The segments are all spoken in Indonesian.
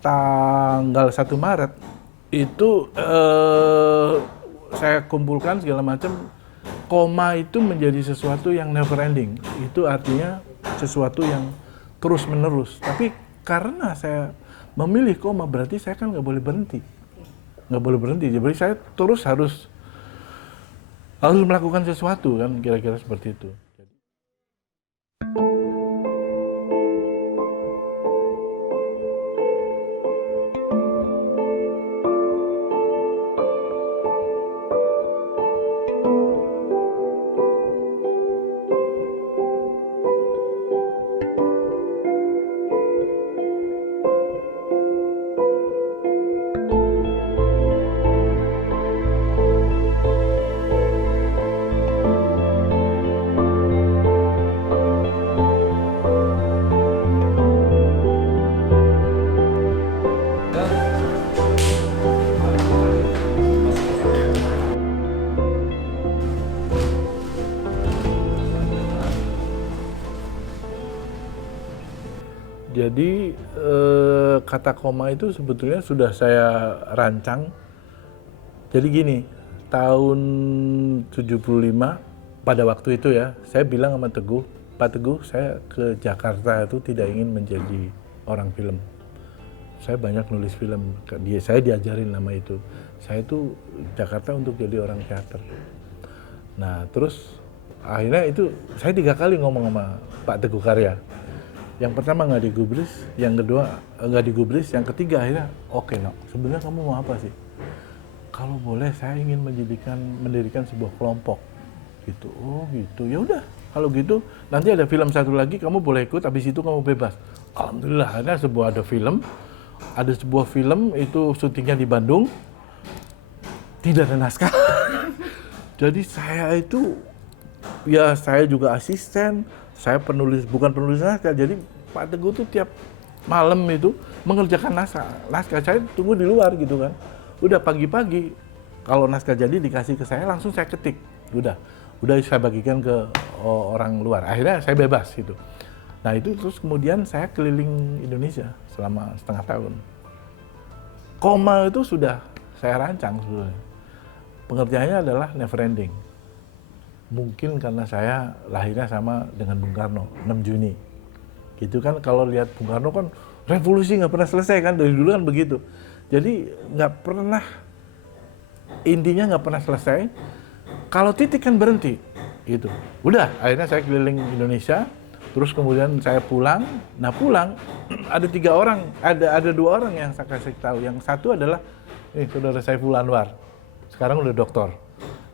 tanggal 1 Maret itu saya kumpulkan segala macam. Koma itu menjadi sesuatu yang never ending. Itu artinya sesuatu yang terus menerus. Tapi karena saya memilih koma, berarti saya kan nggak boleh berhenti. Nggak boleh berhenti. Jadi saya terus harus melakukan sesuatu kan, kira-kira seperti itu. Jadi kata koma itu sebetulnya sudah saya rancang. Jadi gini, tahun 75 pada waktu itu ya, saya bilang sama Teguh, Pak Teguh, saya ke Jakarta itu tidak ingin menjadi orang film. Saya banyak nulis film, saya diajarin nama itu. Saya itu Jakarta untuk jadi orang teater. Nah terus akhirnya itu saya 3 kali ngomong sama Pak Teguh Karya. Yang pertama nggak digubris, yang kedua nggak digubris, yang ketiga akhirnya oke, no. Sebenarnya kamu mau apa sih? Kalau boleh saya ingin mendirikan sebuah kelompok gitu. Oh gitu, ya udah kalau gitu nanti ada film satu lagi kamu boleh ikut, habis itu kamu bebas. Alhamdulillah ada sebuah film itu syutingnya di Bandung, tidak ada naskah. Jadi saya itu ya saya juga asisten, saya bukan penulis naskah. Jadi Pak Teguh tuh tiap malam itu mengerjakan naskah. Saya tunggu di luar gitu kan. Udah pagi-pagi kalau naskah jadi dikasih ke saya, langsung saya ketik. Udah saya bagikan ke orang luar. Akhirnya saya bebas gitu. Nah itu terus kemudian saya keliling Indonesia selama setengah tahun. Koma itu sudah saya rancang sebenarnya. Pengertiannya adalah never ending. Mungkin karena saya lahirnya sama dengan Bung Karno, 6 Juni. Gitu kan, kalau lihat Bung Karno kan revolusi nggak pernah selesai kan, dari dulu kan begitu. Jadi intinya nggak pernah selesai. Kalau titik kan berhenti, gitu. Udah, akhirnya saya keliling Indonesia, terus kemudian saya pulang. Nah pulang, ada 3 orang, ada 2 orang yang saya kasih tahu. Yang satu adalah, saudara Saiful Anwar, sekarang udah doktor,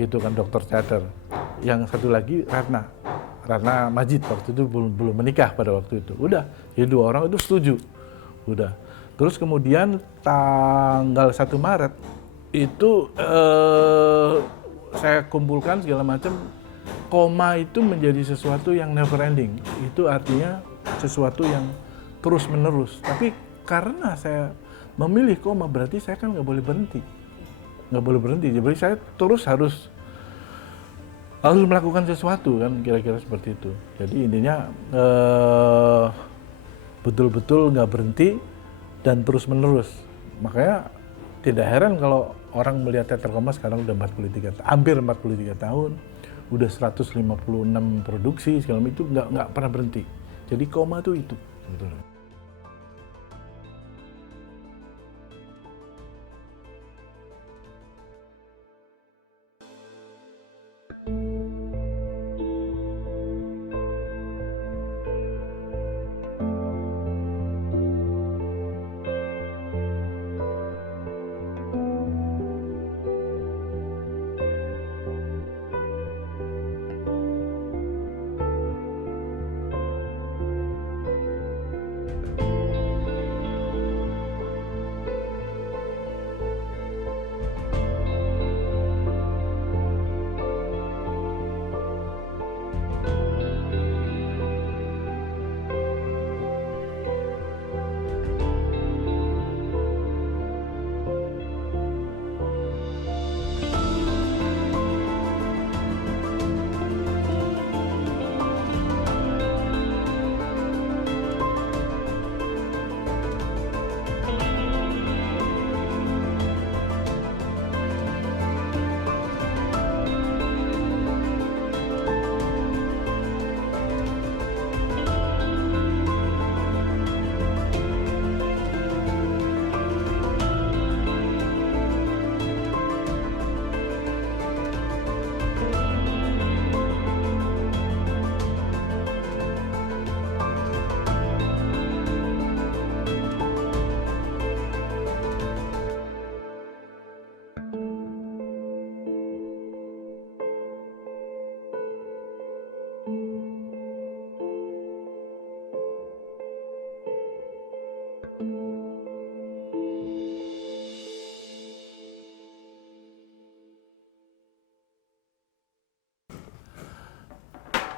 gitu kan, dokter teater. Yang satu lagi Ratna Majid, waktu itu belum menikah pada waktu itu. Udah, jadi 2 orang itu setuju. Udah. Terus kemudian tanggal 1 Maret itu saya kumpulkan segala macam. Koma itu menjadi sesuatu yang never ending. Itu artinya sesuatu yang terus menerus. Tapi karena saya memilih koma, berarti saya kan nggak boleh berhenti. Nggak boleh berhenti. Jadi saya terus harus melakukan sesuatu kan, kira-kira seperti itu. Jadi intinya betul-betul nggak berhenti dan terus menerus. Makanya tidak heran kalau orang melihat teater koma sekarang udah hampir 43 tahun, udah 156 produksi segala macam, itu nggak pernah berhenti. Jadi koma itu sebetulnya.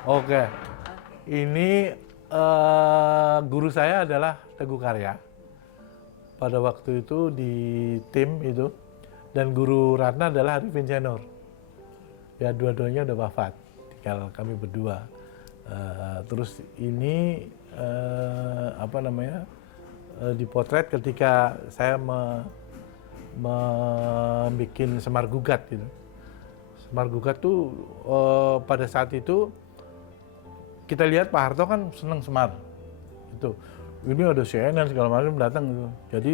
Oke. Ini guru saya adalah Teguh Karya. Pada waktu itu di tim itu, dan guru Ratna adalah Arifin Senior. Ya dua-duanya udah wafat, tinggal kami berdua. Terus ini dipotret ketika saya membuat Semar Gugat gitu. Semar Gugat tuh pada saat itu kita lihat Pak Harto kan seneng Semar. Itu. Ini ada CNN segala macam datang gitu. Jadi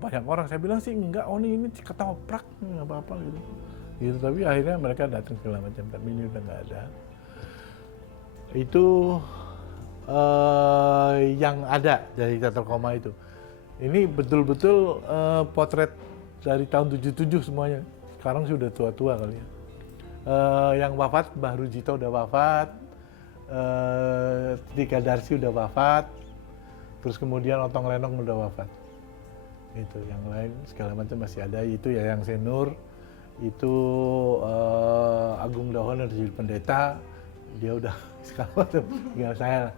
banyak orang, saya bilang sih enggak, ini ketoprak, nggak apa-apa gitu. Gitu, tapi akhirnya mereka datang segala macam, tapi ini udah nggak ada. Itu yang ada dari Teater Koma itu. Ini betul-betul potret dari tahun 77 semuanya. Sekarang sudah tua-tua kali ya. Yang wafat, Mbah Rujito udah wafat, Tika Darsi udah wafat, terus kemudian Otong Lenong udah wafat. Itu yang lain segala macam masih ada. Itu Yayang Senur, itu Agung Dahon dari pendeta, dia udah segala macam, tinggal saya.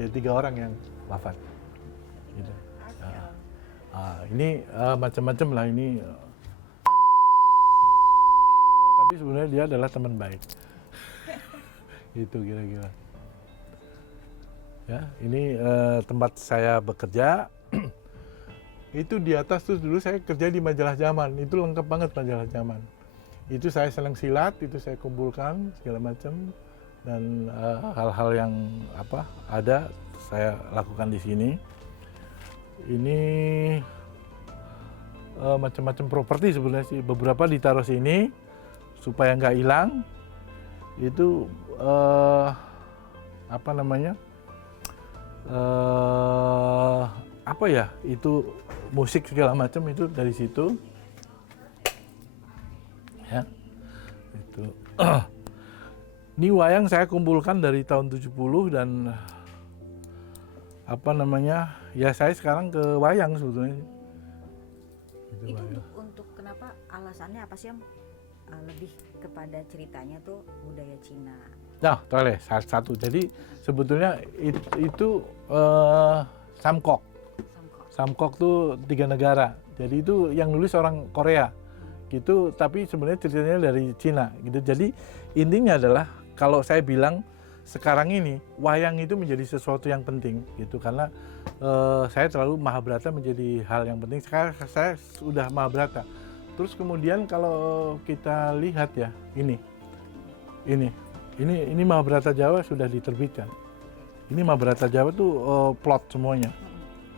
Jadi 3 orang yang wafat. Gitu. Ini macam-macam lah ini. Tapi sebenarnya dia adalah teman baik. Itu kira-kira. Ya, ini tempat saya bekerja. Itu di atas tuh dulu saya kerja di Majalah Zaman. Itu lengkap banget Majalah Zaman. Itu saya senang silat, itu saya kumpulkan segala macam, dan hal-hal yang ada saya lakukan di sini. Ini macam-macam properti sebenarnya sih. Beberapa ditaruh sini supaya nggak hilang. Itu itu musik segala macam itu dari situ. Ya. Itu. Ini wayang saya kumpulkan dari tahun 70 dan ya saya sekarang ke wayang sebetulnya. Itu untuk kenapa, alasannya apa sih, Om? Lebih kepada ceritanya tuh budaya Cina. Nah, boleh satu. Jadi sebetulnya itu Samkok. Samkok tuh 3 negara. Jadi itu yang nulis orang Korea. Gitu, tapi sebenarnya ceritanya dari Cina gitu. Jadi intinya adalah kalau saya bilang sekarang ini wayang itu menjadi sesuatu yang penting gitu, karena saya terlalu Mahabharata menjadi hal yang penting. Sekarang saya sudah Mahabharata. Terus kemudian kalau kita lihat ya, ini Mahabharata Jawa sudah diterbitkan. Ini Mahabharata Jawa tuh plot semuanya.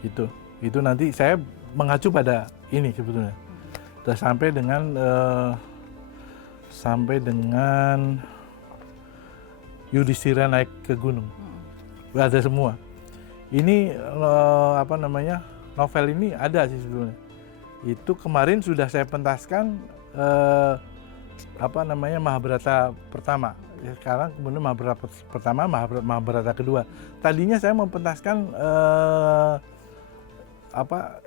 Itu nanti saya mengacu pada ini sebetulnya. Sudah sampai dengan Yudhistira naik ke gunung. Ada semua. Ini novel ini ada sih sebetulnya. Itu kemarin sudah saya pentaskan Mahabharata pertama. Ya, sekarang kemudian Mahabharata pertama, Mahabharata kedua. Tadinya saya mempentaskan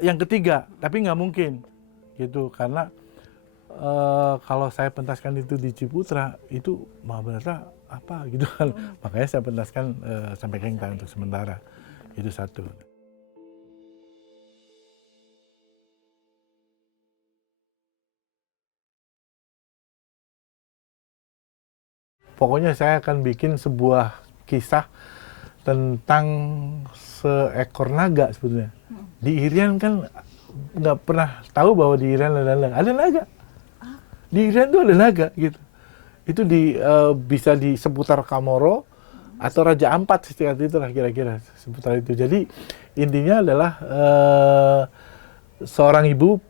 yang ketiga, tapi nggak mungkin gitu, karena kalau saya pentaskan itu di Ciputra itu Mahabharata gitu kan. Makanya saya pentaskan sampai Kengta untuk sementara. Itu satu. Pokoknya saya akan bikin sebuah kisah tentang seekor naga sebetulnya. Di Irian kan nggak pernah tahu bahwa di Irian ada naga. Di Irian tuh ada naga gitu. Itu bisa di seputar Kamoro atau Raja Ampat, seperti itulah kira-kira seputar itu. Jadi intinya adalah seorang ibu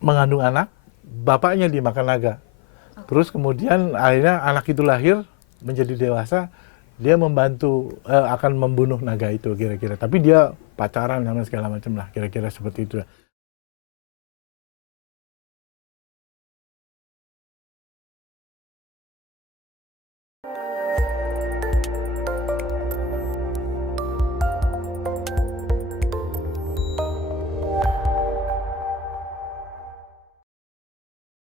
mengandung anak, bapaknya dimakan naga. Terus kemudian akhirnya anak itu lahir menjadi dewasa, dia membantu akan membunuh naga itu kira-kira. Tapi dia pacaran sama segala macam lah, kira-kira seperti itu.